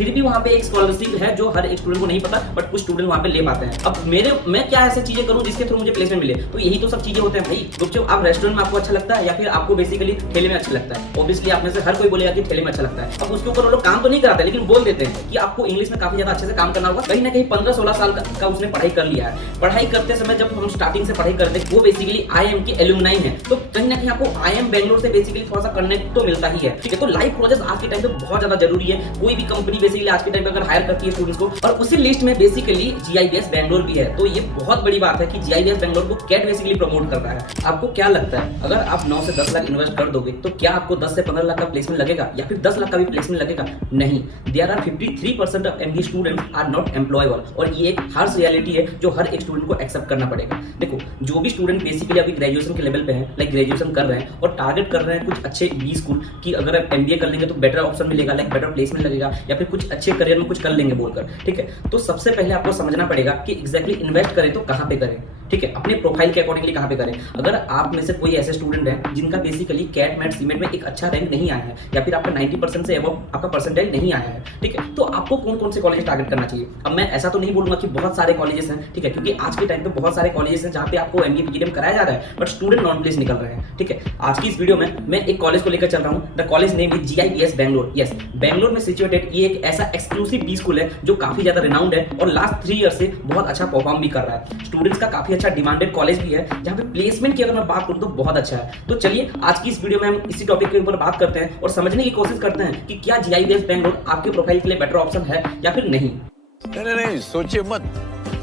फिर भी वहाँ पे एक स्कॉलरशिप है जो हर एक स्टूडेंट को नहीं पता, बट कुछ स्टूडेंट वहाँ पे ले पाते हैं। अब मैं क्या ऐसी चीजें करूँ जिसके थ्रू मुझे प्लेसमेंट मिले? तो यही तो सब चीजें होते हैं भाई। गुपचुप आप रेस्टोरेंट में आपको अच्छा लगता है या फिर आपको बेसिकली ठेले में अच्छा लगता है? ऑब्वियसली आप में से हर कोई बोलेगा कि ठेले में अच्छा लगता है। अब उसके ऊपर वो लोग काम तो नहीं कराते, लेकिन बोल देते हैं कि आपको इंग्लिश में काफी ज्यादा अच्छे से काम करना होगा। कहीं ना कहीं 15-16 साल का उसने पढ़ाई कर लिया है। पढ़ाई करते समय जब हम स्टार्टिंग से पढ़ाई करते हैं, वो बेसिकली IIM के एलुमनाई है, तो कहीं ना कहीं आपको IIM बैंगलोर से बेसिकली थोड़ा सा कनेक्ट तो मिलता ही है। ठीक है, तो लाइव प्रोजेक्ट आज के टाइम पे बहुत ज्यादा जरूरी है। कोई भी कंपनी बेसिकली आज के टाइम पे अगर हायर करती है स्टूडेंट्स को, और उसी लिस्ट में बेसिकली GIBS बैंगलोर भी है, तो ये बहुत बड़ी बात है कि GIBS बैंगलोर को कैट बेसिकली प्रमोट कर रहा है। आपको क्या लगता है, अगर आप 9 से 10 लाख इन्वेस्ट कर दोगे तो क्या आपको 10 से 15 लाख का प्लेसमेंट लगेगा या फिर 10 लाख का भी प्लेसमेंट लगेगा? नहीं। There are 53% of MBA students are not employable, और ये एक हार्श रियलिटी है जो हर एक स्टूडेंट को एक्सेप्ट करना पड़ेगा। देखो, जो भी स्टूडेंट बेसिकली अभी ग्रेजुएशन के लेवल पे है, लाइक ग्रेजुएशन कर रहे हैं और टारगेट कर रहे हैं कुछ अच्छे B स्कूल की, अगर आप MBA कर लेंगे तो बेटर ऑप्शन मिलेगा, लाइक बेटर प्लेसमेंट लगेगा या फिर कुछ अच्छे करियर में कुछ कर लेंगे बोलकर, ठीक है, तो सबसे पहले आपको समझना पड़ेगा कि एग्जैक्टली इन्वेस्ट करें तो कहाँ पे करें। ठीक है, अपने प्रोफाइल के अकॉर्डिंगली कहाँ पे करें। अगर आप में से कोई ऐसे स्टूडेंट है जिनका बेसिकली कैट मैट सीमेंट में एक अच्छा रैंक नहीं आया है या फिर आपका 90% से अबव आपका परसेंटेज नहीं आया है, ठीक है, तो आपको कौन कौन से कॉलेज टारगेट करना चाहिए। अब मैं ऐसा तो नहीं बोलूंगा कि बहुत सारे कॉलेजेस हैं, ठीक है, क्योंकि आज के टाइम पे बहुत सारे कॉलेजेस हैं जहाँ पे आपको MBA PGDM कराया जा रहा है, बट स्टूडेंट नॉन प्लेस निकल रहे हैं। ठीक है, आज की इस वीडियो में मैं एक कॉलेज को लेकर चल रहा हूँ। The college name is GIBS Bangalore. Yes, Bangalore में सिचुएटेड ये एक ऐसा एक्सक्लूसिव B स्कूल है जो काफी ज्यादा रिनाउंड है और लास्ट 3 ईयर से बहुत अच्छा परफॉर्म भी कर रहा है। स्टूडेंट्स का काफी अच्छा डिमांडेड कॉलेज भी है, जहाँ पे प्लेसमेंट की अगर मैं बात करूँ तो बहुत अच्छा है। तो चलिए आज की इस वीडियो में हम इसी टॉपिक के ऊपर बात करते हैं और समझने की कोशिश करते हैं कि क्या GIBS बैंगलोर आपके प्रोफाइल के लिए बेटर ऑप्शन है या फिर नहीं। नहीं, सोचिए मत,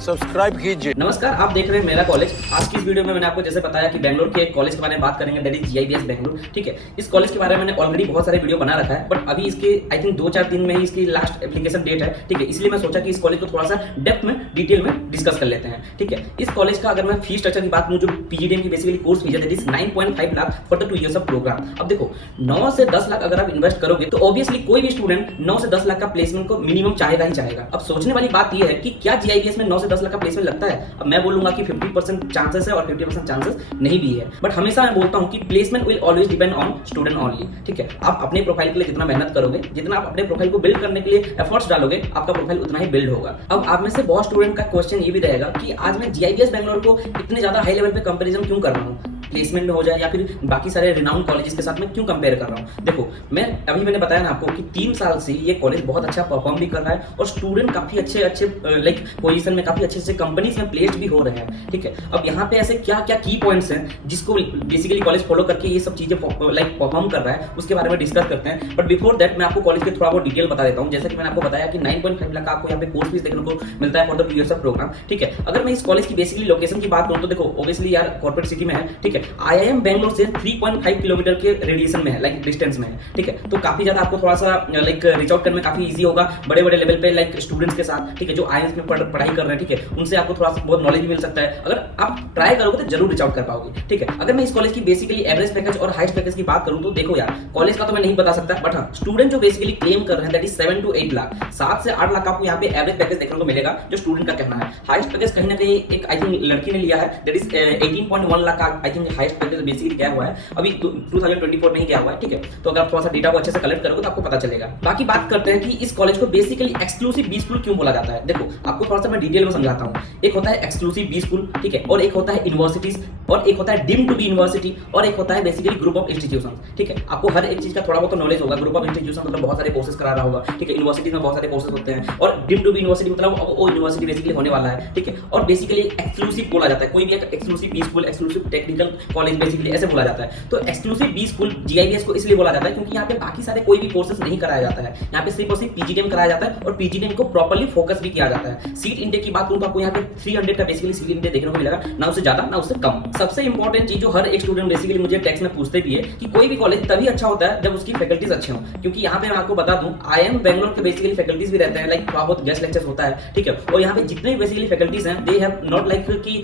सब्सक्राइब कीजिए। नमस्कार, आप देख रहे हैं मेरा कॉलेज। आज की इस वीडियो में मैंने आपको जैसे बताया कि बैंगलोर के एक कॉलेज के बारे में बात करेंगे, दैट इज GIBS बैंगलोर। ठीक है, इस कॉलेज के बारे में मैंने ऑलरेडी बहुत सारे वीडियो बना रखा है, बट अभी इसके आई थिंक 2-4 दिन में ही इसकी लास्ट एप्लीकेशन डेट है। ठीक है, इसलिए मैं सोचा कि इस कॉलेज को थोड़ा सा डेप्थ में डिटेल में डिस्कस कर लेते हैं। ठीक है, इस कॉलेज का अगर मैं फीस स्ट्रक्चर की बात करूँ, जो PGDM की बेसिकली कोर्स फीस है, that is 9.5 lakh for the 2 years of programme. अब देखो, 9 से 10 लाख अगर आप इन्वेस्ट करोगे तो ऑब्वियसली कोई भी स्टूडेंट 9 से 10 लाख का प्लेसमेंट को मिनिमम चाहेगा ही चाहेगा। अब सोचने वाली बात यह है कि क्या GIBS में 9 से 10 लाख का प्लेसमेंट लगता है? अब मैं बोलूंगा कि 50% चांसेस है और 50% चांसेस नहीं भी है, बट हमेशा मैं बोलता हूं कि placement will always depend on student only. ठीक है, आप अपने प्रोफाइल के लिए जितना मेहनत करोगे, जितना आप अपने प्रोफाइल को बिल्ड करने के लिए एफर्ट्स डालोगे, आपका प्रोफाइल उतना ही बिल्ड होगा। अब आप में से बहुत स्टूडेंट का क्वेश्चन ये भी रहेगा कि आज मैं GIBS बैंगलोर को इतने ज्यादा हाई लेवल पे कंपैरिजन क्यों कर रहा हूं, प्लेसमेंट में हो जाए या फिर बाकी सारे रिनाउंड कॉलेजेस के साथ में क्यों कंपेयर कर रहा हूं। देखो, मैंने बताया ना आपको कि 3 साल से ये कॉलेज बहुत अच्छा परफॉर्म भी कर रहा है और स्टूडेंट काफी अच्छे लाइक पोजीशन में, काफी अच्छे कंपनीज में प्लेस्ड भी हो रहे हैं। ठीक है, अब यहाँ पे ऐसे क्या क्या की पॉइंट्स हैं जिसको बेसिकली कॉलेज फॉलो करके ये सब चीजें लाइक परफॉर्म कर रहा है, उसके बारे में डिस्कस करते हैं। बट बिफोर दैट मैं आपको कॉलेज के थोड़ा बहुत डिटेल बता देता हूँ। जैसे कि मैंने आपको बताया कि 9.5 लाख का आपको यहाँ पे कोर्स फीस देखने को मिलता है for the 2 years of programme. ठीक है, अगर मैं इस कॉलेज की बेसिकली लोकेशन की बात करूँ तो देखो, ऑब्वियसली यार कॉर्पोरेट सिटी में है। ठीक है, IIM बैंगलोर से 3.5 किलोमीटर के रेडिएशन में है, लाइक डिस्टेंस में है। ठीक है, तो काफी ज्यादा आपको थोड़ा सा लाइक रीच आउट करने में काफी इजी होगा बड़े बड़े लेवल पे लाइक स्टूडेंट्स के साथ। ठीक है, जो IIMs में पढ़ाई कर रहे हैं, ठीक है, उनसे आपको थोड़ा सा बहुत नॉलेज मिल सकता है। अगर आप ट्राई करोगे तो जरूर रीच आउट कर पाओगे। ठीक है, अगर मैं इस कॉलेज की बेसिकली एवरेज पैकेज और हाईएस्ट पैकेज की बात करूं तो देखो यार, कॉलेज का तो मैं नहीं बता सकता, बट हाँ, स्टूडेंट जो बेसिकली क्लेम कर रहे हैं दैट इज 7 to 8 लाख, 7 से 8 लाख आपको यहाँ पे एवरेज पैकेज देखने को मिलेगा, जो स्टूडेंट का कहना है। हाईएस्ट पैकेज कहीं ना कहीं एक आई थिंक लड़की ने लिया है, दैट इज 18.1 लाख का I think highest package basically गया हुआ है, अभी 2024 में ही गया हुआ है। ठीक है, तो अगर आप थोड़ा सा डेटा को अच्छे से कलेक्ट करोगे तो आपको पता चलेगा। बाकी बात करते हैं कि इस कॉलेज को बेसिकली एक्सक्लूसिव B स्कूल क्यों बोला जाता है। देखो, आपको थोड़ा सा मैं डिटेल में समझाता हूँ। एक होता है एक्सक्लूसिव B स्कूल, ठीक है, और एक होता है यूनिवर्सिटीज, और एक होता है डीम्ड टू बी यूनिवर्सिटी, और एक होता है बेसिकली ग्रुप ऑफ इंस्टीट्यूशन। ठीक है, आपको हर एक चीज का थोड़ा बहुत नॉलेज होगा। ग्रुप ऑफ इंस्टीट्यूशन मतलब बहुत सारे कोर्सेज करा रहा होगा। ठीक है, यूनिवर्सिटीज में बहुत सारे कोर्सेज होते हैं, और डीम्ड टू बी यूनिवर्सिटी मतलब वो यूनिवर्सिटी बेसिकली होने वाला है। ठीक है, और बेसिकली एक्सक्लूसिव बोला जाता है, कोई भी एक exclusive B school, exclusive technical college basically ऐसे बोला जाता है। तो एक्सक्लूसिव B स्कूल GIBS को इसलिए बोला जाता है क्योंकि यहाँ पे बाकी सारे कोई भी कोर्सेज नहीं कराया जाता है। यहाँ पे सिर्फ और सिर्फ PGDM कराया जाता है और PGDM को प्रॉपर्ली फोकस भी किया जाता है। सीट इंटेक की बात करूँ तो आपको यहाँ पे 300 का बेसिकली सीट इंटेक देखने को मिलेगा, ना उससे ज्यादा ना उससे कम। सबसे इंपॉर्टेंट चीज जो हर एक स्टूडेंट बेसिकली मुझे टेक्स्ट में पूछते भी है कि कोई भी कॉलेज तभी अच्छा होता है जब उसकी फैकल्टीज अच्छे हों, क्योंकि यहाँ पे मैं आपको बता दूं IIM बैंगलोर के बेसिकली फैकल्टीज भी रहते हैं, लाइक थोड़ा बहुत गेस्ट लेक्चर्स होता है। ठीक है, और यहाँ पे जितने भी बेसिकली फैकल्टीज हैं दे हैव नॉट लाइक की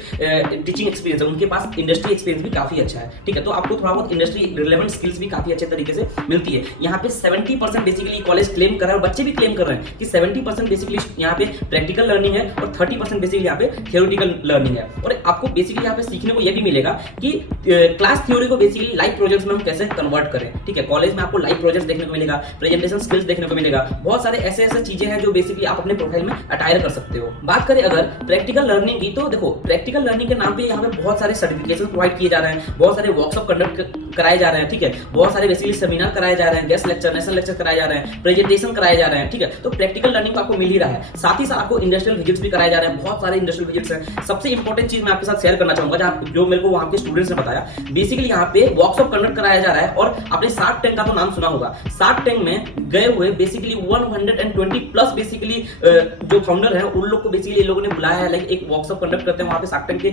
टीचिंग एक्सपीरियंस है, उनके पास इंडस्ट्री एक्सपीरियंस भी काफी अच्छा है, ठीक है। तो आपको थोड़ा बहुत इंडस्ट्री रिलेवेंट स्किल्स भी काफी अच्छे तरीके से मिलती है। यहाँ पे 70% बेसिकली कॉलेज क्लेम कर रहा है और बच्चे भी क्लेम कर रहे हैं कि 70% बेसिकली यहाँ पे प्रैक्टिकल लर्निंग है और 30% बेसिकली यहाँ पे थियोरेटिकल लर्निंग है। और आपको बेसिकली यहाँ पे सीखने को यह भी मिलेगा कि क्लास थ्योरी को बेसिकली लाइव प्रोजेक्ट्स में हम कैसे कन्वर्ट करें, ठीक है। कॉलेज में आपको लाइव प्रोजेक्ट्स देखने को मिलेगा, प्रेजेंटेशन स्किल्स देखने को मिलेगा, बहुत सारे ऐसे चीजें हैं जो बेसिकली आप अपने प्रोफाइल में अटायर कर सकते हो। बात करें अगर प्रैक्टिकल लर्निंग की, तो देखो प्रैक्टिकल लर्निंग के नाम पे यहाँ पे बहुत सारे सर्टिफिकेशन प्रोवाइड किए जा रहे हैं, बहुत सारे वर्कशॉप कंडक्ट कराए जा रहे हैं, ठीक है। बहुत सारे बेसिकली सेमिनार कराए जा रहे हैं, गेस्ट लेक्चर, नेशनल लेक्चर कराए जा रहे हैं, प्रेजेंटेशन कराए जा रहे हैं, ठीक है। तो प्रैक्टिकल लर्निंग आपको मिल ही रहा है। साथ ही साथ आपको इंडस्ट्रियल विजिट्स भी कराए जा रहे हैं, बहुत सारे इंडस्ट्रियल विजिट्स हैं। सबसे इंपॉर्टेंट चीज मैं आपके साथ शेयर करना चाहूंगा, जो मेरे को वहां के स्टूडेंट्स ने बताया, बेसिकली यहाँ पे वर्कशॉप कंडक्ट कराया जा रहा है। और आपने शार्क टैंक का तो नाम सुना होगा, शार्क टैंक में गए हुए बेसिकली 120 प्लस बेसिकली जो फाउंडर है उन लोग को बेसिकली ये लोगों ने बुलाया है, लाइक एक वर्कशॉप कंडक्ट करते हैं वहां पे शार्क टैंक के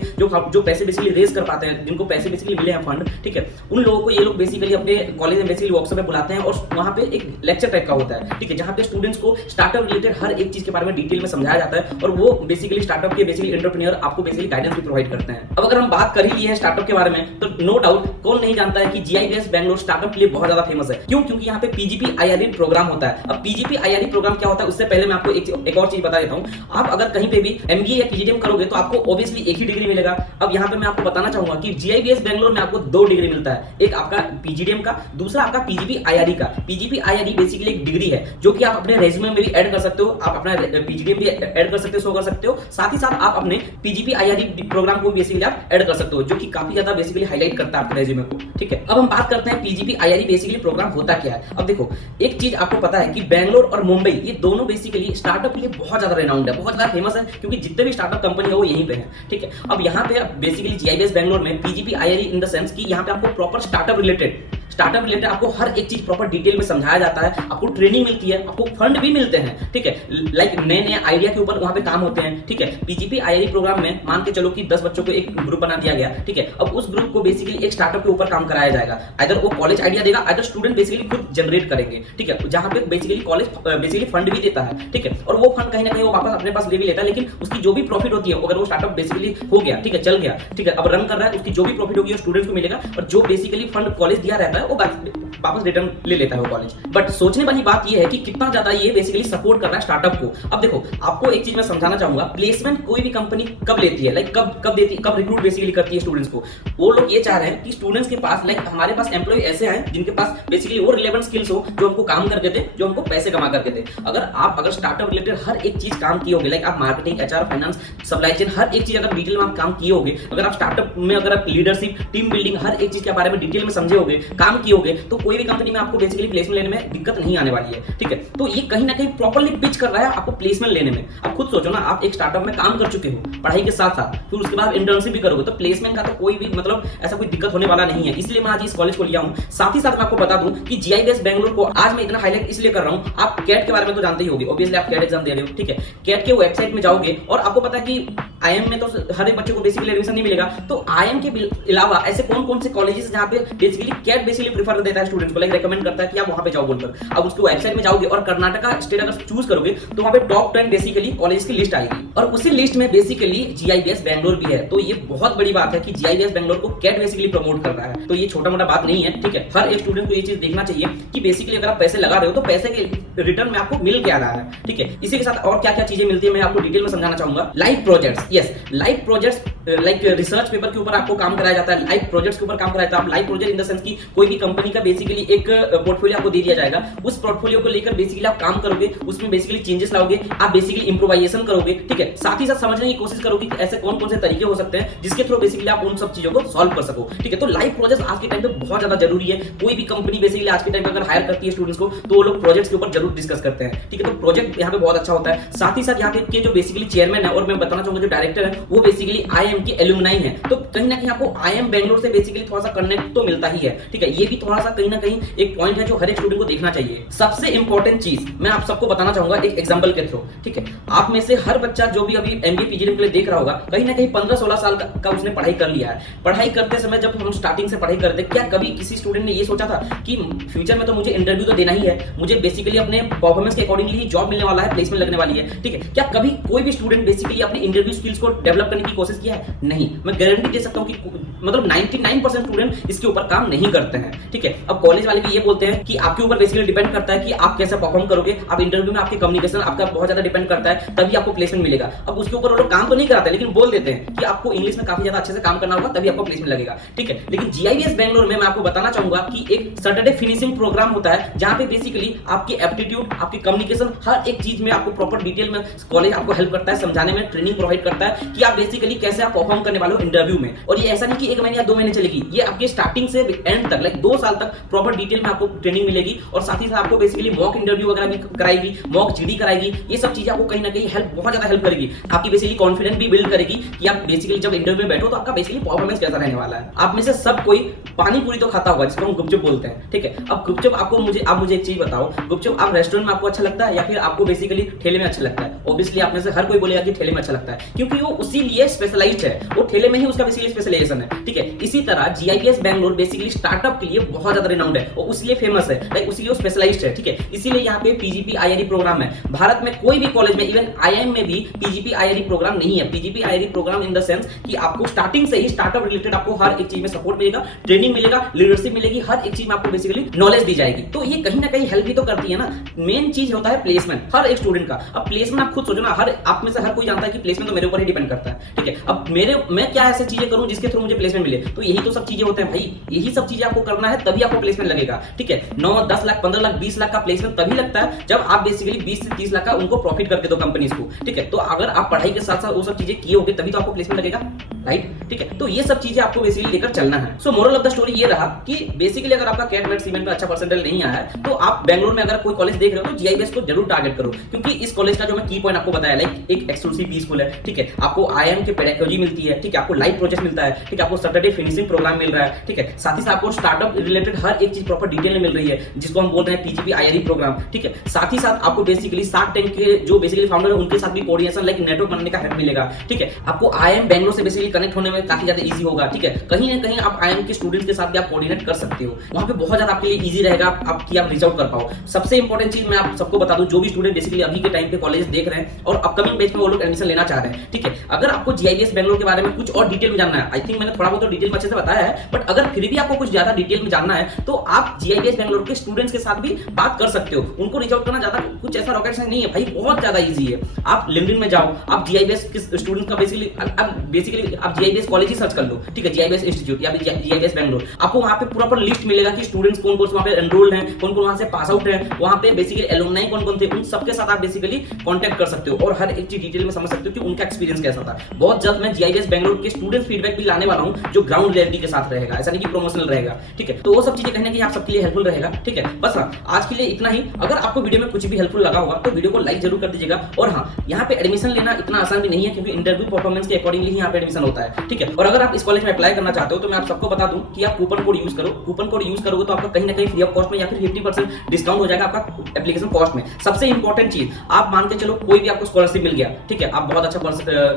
जो पैसे बेसिकली रेज कर पाते हैं, जिनको पैसे बेसिकली मिले हैं फंड, ठीक है, उन लोगों को ये लोग बेसिकली अपने कॉलेज में बेसिकली वर्कशॉप में बुलाते हैं। और वहां पे एक लेक्चर टाइप का होता है, ठीक है, जहां पे स्टूडेंट्स को स्टार्टअप रिलेटेड हर एक चीज के बारे में डिटेल में समझाया जाता है और वो बेसिकली स्टार्टअप के बेसिकली एंटरप्रेन्योर आपको बेसिकली गाइडेंस भी प्रोवाइड करते हैं। अब अगर हम बात कर ही लिए हैं स्टार्टअप के बारे में, तो नो डाउट कौन नहीं जानता है कि जीआईबीएस बैंगलोर स्टार्टअप के लिए बहुत ज्यादा फेमस है। क्यों? क्योंकि यहाँ पे पीजीपी आईआरई प्रोग्राम होता है। अब पीजीपी आईआरई प्रोग्राम क्या होता है, उससे पहले मैं आपको एक और चीज बता देता हूँ। आप अगर कहीं पे भी एमबीए या पीजीडीएम करोगे तो आपको ऑब्वियसली एक ही डिग्री मिलेगा। अब यहाँ पे मैं आपको बताना चाहूंगा कि जीआईबीएस बैंगलोर में आपको 2 डिग्री मिलता है, एक आपका पीजीडीएम का, दूसरा आपका पीजीपी आईआरई का। पीजीपी आईआरई बेसिकली एक डिग्री है जो कि आप अपने रेज्यूमे में भी ऐड कर सकते हो, आप अपना पीजीडीएम भी ऐड कर सकते हो, शो कर सकते हो। साथ ही साथ आप अपने पीजीपी आईआरई प्रोग्राम को बेसिकली आप ऐड कर सकते हो, जो कि काफी ज्यादा बेसिकली हाईलाइट करता है आपके रेज्यूमे को, ठीक है। अब हम बात करते हैं पीजीपी आईआरई बेसिकली प्रोग्राम होता क्या है। अब देखो एक चीज आपको पता है कि बैंगलोर और मुंबई ये दोनों बेसिकली स्टार्टअप के लिए बहुत ज्यादा रेनाउंड है, बहुत ज्यादा फेमस है, क्योंकि जितने भी स्टार्टअप कंपनी है वो यहीं पे है, ठीक है। अब यहाँ पे बेसिकली जीआईबीएस बैंगलोर में PGP IRE in the sense कि यहाँ पे आपको प्रॉपर स्टार्टअप रिलेटेड आपको हर एक चीज प्रॉपर डिटेल में समझाया जाता है, आपको ट्रेनिंग मिलती है, आपको फंड भी मिलते हैं, ठीक है। लाइक नए आइडिया के ऊपर वहां पे काम होते हैं, ठीक है। पीजीपी आईआरई प्रोग्राम में मान के चलो कि 10 बच्चों को एक ग्रुप बना दिया गया, ठीक है। अब उस ग्रुप को बेसिकली एक स्टार्टअप के ऊपर काम कराया जाएगा, आइदर वो कॉलेज आइडिया देगा, आइदर स्टूडेंट बेसिकली खुद जनरेट करेंगे, ठीक है। जहां पे बेसिकली कॉलेज बेसिकली फंड भी देता है, ठीक है। और वो फंड कहीं ना कहीं वो वापस अपने पास ले भी लेता है, लेकिन उसकी जो भी प्रॉफिट होती है, अगर वो स्टार्टअप बेसिकली हो गया, ठीक है, चल गया, ठीक है, अब रन कर रहा है, उसकी जो भी प्रॉफिट होगी वो स्टूडेंट्स को मिलेगा, और जो बेसिकली फंड कॉलेज दिया रहता है वो वापस रिटर्न ले लेता है वो कॉलेज। बट सोचने वाली बात ये है कि कितना ज्यादा ये बेसिकली सपोर्ट कर रहा है स्टार्टअप को। अब देखो आपको एक चीज मैं समझाना चाहूंगा, प्लेसमेंट कोई भी कंपनी कब लेती है, लाइक कब रिक्रूट बेसिकली करती है स्टूडेंट्स को, वो लोग ये चाह रहे हैं कि स्टूडेंट्स के पास, लाइक हमारे पास एम्प्लॉय ऐसे हैं जिनके पास बेसिकली वो रिलेवेंट स्किल्स हो, जो हमको काम करके दे, जो हमको पैसे कमा करके दे। अगर स्टार्टअप रिलेटेड हर एक चीज काम किए होगे, लाइक आप marketing, HR, finance, supply chain, हर एक चीज अगर डिटेल में आप काम किए होगे, अगर आप स्टार्टअप में अगर आप लीडरशिप, टीम बिल्डिंग, हर एक चीज के बारे में डिटेल में समझे होगे, काम किए होगे, तो कोई भी कंपनी में आपको बेसिकली प्लेसमेंट लेने में दिक्कत नहीं आने वाली है, ठीक है। तो ये कहीं ना कहीं प्रॉपर्ली पिच कर रहा है आपको प्लेसमेंट लेने में। आप खुद सोचो ना, आप एक स्टार्टअप में काम कर चुके हो पढ़ाई के साथ साथ, फिर उसके बाद इंटर्नशिप भी करोगे, तो प्लेसमेंट का तो कोई भी मतलब ऐसा कोई दिक्कत होने वाला नहीं है। इसलिए मैं आज इस कॉलेज को लिया हूं। साथ ही साथ मैं आपको बता दूं कि जीआईबीएस बैंगलोर को आज मैं इतना हाईलाइट इसलिए कर रहा हूं, आप कैट के बारे में तो जानते ही होंगे, ऑब्वियसली आप कैट एग्जाम दे रहे हो, ठीक है। कैट के वेबसाइट में जाओगे और आपको पता है कि आईएम में तो हर एक बच्चे को बेसिकली एडमिशन नहीं मिलेगा, तो आईएम के अलावा ऐसे कौन कौन से कॉलेजेस जहां पे बेसिकली कैट बेसिकली प्रेफर देता है स्टूडेंट्स को, लाइक रेकमेंड करता है कि आप वहां पे जाओ बोलकर। अब उसकी वेबसाइट में जाओगे और कर्नाटका स्टेट अगर चूज करोगे तो वहां पे टॉप 10 बेसिकली कॉलेज की लिस्ट आएगी, और उसी लिस्ट में बेसिकली जीआईबीएस बैंगलोर भी है। तो ये बहुत बड़ी बात है कि जीआईबीएस बैंगलोर को कैट बेसिकली प्रमोट कर रहा है, तो ये छोटा मोटा बात नहीं है, ठीक है। हर एक स्टूडेंट को ये चीज देखना चाहिए कि बेसिकली अगर आप पैसे लगा रहे हो तो पैसे के रिटर्न में आपको मिल क्या रहा है, ठीक है। इसी के साथ और क्या क्या चीजें मिलती है मैं आपको डिटेल में समझाना चाहूंगा। Live projects, yes, live projects like research paper के ऊपर आपको काम कराया जाता है, लाइव प्रोजेक्ट्स के ऊपर काम कराया जाता है। Live project in the sense की कोई भी कंपनी का बेसिकली एक पोर्टफोलियो आपको दे दिया जाएगा, उस पोर्टफोलियो को लेकर बेसिकली आप काम करोगे, उसमें बेसिकली चेंजेस लाओगे, आप बेसिकली इंप्रोवाइजेशन करोगे, ठीक है। साथ ही साथ समझने की कोशिश करोगे कि ऐसे कौन कौन से तरीके हो सकते हैं जिसके थ्रू बेसिकली आप उन सब चीजों को सॉल्व कर सको, ठीक है। तो लाइव प्रोजेक्ट्स आज के टाइम पे बहुत ज्यादा जरूरी है। कोई भी कंपनी बेसिकली आज के टाइम पे अगर हायर करती है स्टूडेंट्स को तो वो लोग प्रोजेक्ट्स के ऊपर जरूर डिस्कस करते हैं, ठीक है। तो प्रोजेक्ट यहाँ पे बहुत अच्छा होता है। साथ ही साथ यहाँ पे के जो बेसिकली चेयरमैन है और मैं बताना चाहूंगा जो डायरेक्टर है वो बेसिकली आईएम के एलुमनाई है, तो कहीं ना कहीं आपको आईएम बैंगलोर से बेसिकली थोड़ा सा कनेक्ट तो मिलता ही है, ठीक है। ये भी थोड़ा सा कहीं ना कहीं एक पॉइंट है जो हर एक स्टूडेंट को देखना चाहिए। सबसे इंपॉर्टेंट चीज मैं आप सबको बताना चाहूंगा एक एग्जांपल के थ्रू, ठीक है। आप में से हर बच्चा जो भी अभी एमबीए पीजीडीएम के लिए देख रहा होगा, कहीं ना कहीं 15-16 साल का उसने पढ़ाई कर लिया है। पढ़ाई करते समय जब हम स्टार्टिंग से पढ़ाई करते, क्या कभी किसी स्टूडेंट ने ये सोचा था कि फ्यूचर में तो मुझे इंटरव्यू तो देना ही है, मुझे बेसिकली अपने परफॉर्मेंस के अकॉर्डिंगली ही जॉब मिलने वाला है, प्लेसमेंट लगने वाली है, ठीक है। क्या कभी कोई भी स्टूडेंट बेसिकली अपनी इंटरव्यू स्किल्स को डेवलप करने की कोशिश किया है? है? नहीं, मैं गारंटी दे सकता हूँ कि मतलब 99% स्टूडेंट इसके ऊपर काम नहीं करते हैं, ठीक है। अब कॉलेज वाले भी ये बोलते हैं कि आपके ऊपर बेसिकली डिपेंड करता है कि आप कैसे परफॉर्म करोगे, आप इंटरव्यू में आपके कम्युनिकेशन आपका बहुत ज्यादा डिपेंड करता है, तभी आपको प्लेसमेंट मिलेगा। अब उसके ऊपर वो लोग काम तो नहीं कराते, लेकिन बोल देते हैं कि आपको इंग्लिश में काफी ज्यादा अच्छे से काम करना होगा, तभी आपको प्लेसमेंट लगेगा, ठीक है। लेकिन GIBS बैंगलोर में मैं आपको बताना चाहूंगा कि एक सैटरडे फिनिशिंग प्रोग्राम होता है, जहां पे बेसिकली आपकी एप्टीट्यूड, आपकी कम्युनिकेशन, हर एक चीज में आपको प्रॉपर डिटेल में कॉलेज आपको हेल्प करता है, समझाने में ट्रेनिंग प्रोवाइड करता है कि आप बेसिकली कैसे आप परफॉर्म करने वाले हो इंटरव्यू में। और ये ऐसा नहीं कि 1 महीने या 2 महीने चलेगी, ये आपके स्टार्टिंग से एंड तक लाइक 2 साल तक प्रॉपर डिटेल में आपको ट्रेनिंग मिलेगी। और साथ ही साथ आपको बेसिकली मॉक इंटरव्यू वगैरह भी कराएगी, मॉक GD कराएगी। ये सब चीजें आपको कहीं ना कहीं बहुत ज्यादा हेल्प करेगी, आपकी बेसिकली कॉन्फिडेंस भी बिल्ड करेगी कि आप बेसिकली जब इंटरव्यू में बैठो तो आपका बेसिकली परफॉर्मेंस कैसा रहने वाला है। आप में से सब कोई पानी पूरी तो खाता होगा, जिसको हम गुपचुप बोलते हैं, ठीक है। अब गुपचुप आप मुझे एक चीज बताओ, गुपचुप आप रेस्टोरेंट में आपको अच्छा लगता है या फिर आपको बेसिकली ठेले में अच्छा लगता है? ऑब्वियसली आप में से हर कोई बोलेगा कि ठेले में अच्छा लगता है, क्योंकि वो उसी लिए स्पेशलाइज्ड है, वो ठेले में ही उसका बेसिकली स्पेशलाइजेशन है, ठीक है। इसी तरह GIBS बैंगलोर बेसिकली स्टार्टअप के लिए बहुत ज्यादा रिनाउंड है और उसलिए फेमस है, लाइक उसीलिए स्पेशलाइज्ड है, ठीक है। इसीलिए यहाँ पे PGP IIT प्रोग्राम है। भारत में कोई भी कॉलेज में, इवन IIM में भी PGP IIT प्रोग्राम नहीं है। PGP IIT programme in the sense कि आपको स्टार्टिंग से ही स्टार्टअप रिलेटेड आपको हर एक चीज में सपोर्ट मिलेगा, ट्रेनिंग मिलेगा, लीडरशिप मिलेगी, हर एक चीज में आपको बेसिकली नॉलेज दी जाएगी। तो ये कहीं ना कहीं हेल्प भी तो करती है ना। मेन चीज होता है प्लेसमेंट हर एक स्टूडेंट का। अब प्लेसमेंट आप खुद सोचो ना, हर आप में से हर कोई जानता है कि प्लेसमेंट तो मेरे ऊपर ही डिपेंड करता है, ठीक है। अब मैं क्या ऐसी चीजें करूं जिसके थ्रू मुझे प्लेसमेंट मिले? तो यही तो सब चीजें होते हैं भाई, यही सब चीजें आपको करना है, तभी आपको प्लेसमेंट लगेगा, ठीक है। 9, 10 लाख, 15 लाख, 20 लाख का प्लेसमेंट तभी लगता है जब आप बेसिकली 20 से 30 लाख का उनको प्रॉफिट करके दो कंपनीज को, ठीक है। तो अगर आप पढ़ाई के साथ साथ वो सब चीजें किए होगे तभी तो आपको प्लेसमेंट लगेगा, राइट, ठीक है। तो ये सब चीजें आपको बेसिकली लेकर चलना है। सो मोरल ऑफ द स्टोरी ये रहा कि बेसिकली अगर आपका कैट नेट सीमेंट में अच्छा परसेंटेज नहीं आया है तो आप बैंगलोर में अगर कोई कॉलेज देख रहे हो तो GIBS को जरूर टारगेट करो, क्योंकि इस कॉलेज का जो मैं की पॉइंट आपको बताया, लाइक एक एक्सक्लूसिव बी स्कूल है, ठीक है। आपको IIM के पेडागोजी मिलती है, ठीक है। आपको लाइव प्रोजेक्ट मिलता है, ठीक है। आपको सैटरडे फिनिशिंग प्रोग्राम मिल रहा है, ठीक है। साथ ही साथ आपको स्टार्टअप रिलेटेड हर एक चीज प्रॉपर डिटेल में मिल रही है, जिसको हम बोल रहे हैं PGP IIT प्रोग्राम, ठीक है। साथ ही साथ आपको बेसिकली शार्क टैंक के जो बेसिकली फाउंडर है उनके साथ भी कोऑर्डिनेशन लाइक नेटवर्क बनने का हेल्प मिलेगा, ठीक है। आपको IIM बैंगलोर से बेसिकली कनेक्ट होने में काफी ज्यादा इजी होगा, ठीक है। कहीं ना कहीं आप IIM के स्टूडेंट्स के साथ भी आप कोऑर्डिनेट कर सकते हो, वहां पे बहुत ज्यादा आपके लिए इजी रहेगा आप रीच आउट कर पाओ। सबसे इंपॉर्टेंट चीज मैं आप सबको बता दूं, जो भी स्टूडेंट बेसिकली अभी के टाइम पे कॉलेज देख रहे हैं और अपकमिंग बैच में वो लोग एडमिशन लेना चाह रहे हैं, ठीक है। अगर आपको GIBS बैंगलोर के बारे में कुछ और डिटेल में जानना है, आई थिंक मैंने थोड़ा बहुत डिटेल में अच्छे से बताया है, बट अगर फिर भी आपको कुछ ज्यादा डिटेल में जानना है तो आप GIBS बैंगलोर के स्टूडेंट्स के साथ भी बात कर सकते हो। उनको रीच आउट करना ज्यादा कुछ ऐसा रॉकेट साइंस नहीं है भाई, बहुत ज्यादा इजी है। आप लिंक्डइन में जाओ, आप GIBS के स्टूडेंट्स का बेसिकली आप GIBS कॉलेज ही सर्च कर लो, ठीक है। GIBS इंस्टीट्यूट या GIBS बैंगलोर, आपको वहां पे प्रॉपर लिस्ट मिलेगा कि स्टूडेंट्स कौन कौन वहां पे एनरोल्ड हैं, कौन कौन वहां से पास आउट हैं, वहां पे बेसिकली एलुमनाई कौन कौन थे, उन सबके साथ आप बेसिकली कांटेक्ट कर सकते हो और हर एक चीज डिटेल में समझ सकते हो कि उनका एक्सपीरियंस कैसा था। बहुत जल्द मैं GIBS बैंगलोर के स्टूडेंट फीडबैक भी लाने वाला हूं, जो ग्राउंड रियलिटी के साथ रहेगा, ऐसा नहीं कि प्रोमोशनल रहेगा, ठीक है। तो वो सब चीजें कहीं ना कहीं आप सबके लिए हेल्पफुल रहेगा, ठीक है। बस हाँ, आज के लिए इतना ही। अगर आपको वीडियो में कुछ भी हेल्पफुल लगा होगा तो वीडियो को लाइक जरूर कर दीजिएगा। और हाँ, यहाँ पे एडमिशन लेना इतना आसान भी नहीं है, क्योंकि इंटरव्यू परफॉर्मेंस के अकॉर्डिंगली यहाँ पे एडमिशन होता है, ठीक है। और अगर आप इस कॉलेज में अप्लाई करना चाहते हो तो मैं आप सबको बता दूं कि आप कूपन कोड यूज करो। कूपन कोड यूज करोगे तो आपका कहीं ना कहीं फ्री ऑफ कॉस्ट में या फिर 50% डिस्काउंट हो जाएगा आपका एप्लीकेशन कॉस्ट में। सबसे इंपॉर्टेंट चीज, आप मान के चलो कोई भी आपको स्कॉलरशिप मिल गया, ठीक है। आप बहुत अच्छा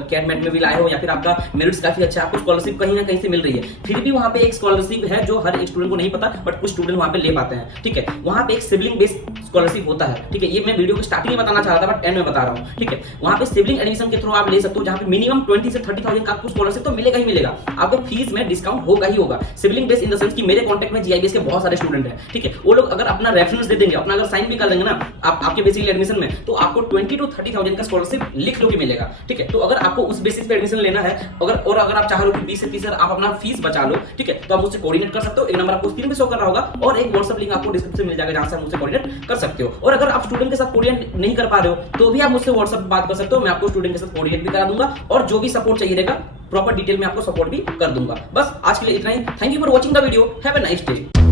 कैट में भी लाए हो या फिर आपका मेरिट्स काफी अच्छा, आपको स्कॉलरशिप कहीं ना कहीं से मिल रही है, फिर भी वहां पे एक स्कॉलरशिप है जो हर एक स्टूडेंट को नहीं पता, बट कुछ स्टूडेंट वहां पे ले पाते हैं, ठीक है। वहां पे एक सिबलिंग बेस्ड स्कॉलरशिप होता है, ठीक है। ये मैं वीडियो के स्टार्टिंग में बताना चाह रहा था बट एंड में बता रहा हूं, ठीक है। वहां पे सिबलिंग एडमिशन के थ्रू आप ले सकते हो, जहां पे मिनिमम 20 से 30,000 का आपको स्कॉलरशिप तो मिलेगा ही मिलेगा, आपको फीस में डिस्काउंट होगा ही होगा। Sibling based in the sense कि मेरे कांटेक्ट में GIBS के बहुत सारे स्टूडेंट हैं, ठीक है। वो लोग अगर अपना रेफरेंस दे देंगे, अपना अगर साइन भी कर देंगे ना आपके बेसिकली एडमिशन में, तो आपको 20 to 30,000 का स्कॉलरशिप लिख लो कि मिलेगा, ठीक है। तो अगर आपको उस बेसिस पे एडमिशन लेना है, अगर आप चाह रहे हो कि 20 से 30,000 आप अपना फीस बचा लो, ठीक है, तो आप मुझसे कोऑर्डिनेट कर सकते हो। एक नंबर आपको स्क्रीन पे शो कर रहा होगा और एक व्हाट्सएप लिंक आपको डिस्क्रिप्शन में मिल जाएगा, जहां से आप मुझसे कोऑर्डिनेट कर सकते हो। और अगर आप स्टूडेंट के साथ कोऑर्डिनेट नहीं कर पा रहे हो तो भी आप मुझसे व्हाट्सएप पे बात कर सकते हो, मैं आपको स्टूडेंट के साथ कोऑर्डिनेट भी करा दूंगा और जो भी सपोर्ट चाहिए रहेगा प्रॉपर डिटेल में आपको सपोर्ट भी कर दूंगा। बस आज के लिए इतना ही। Thank you for watching the video, have a nice day.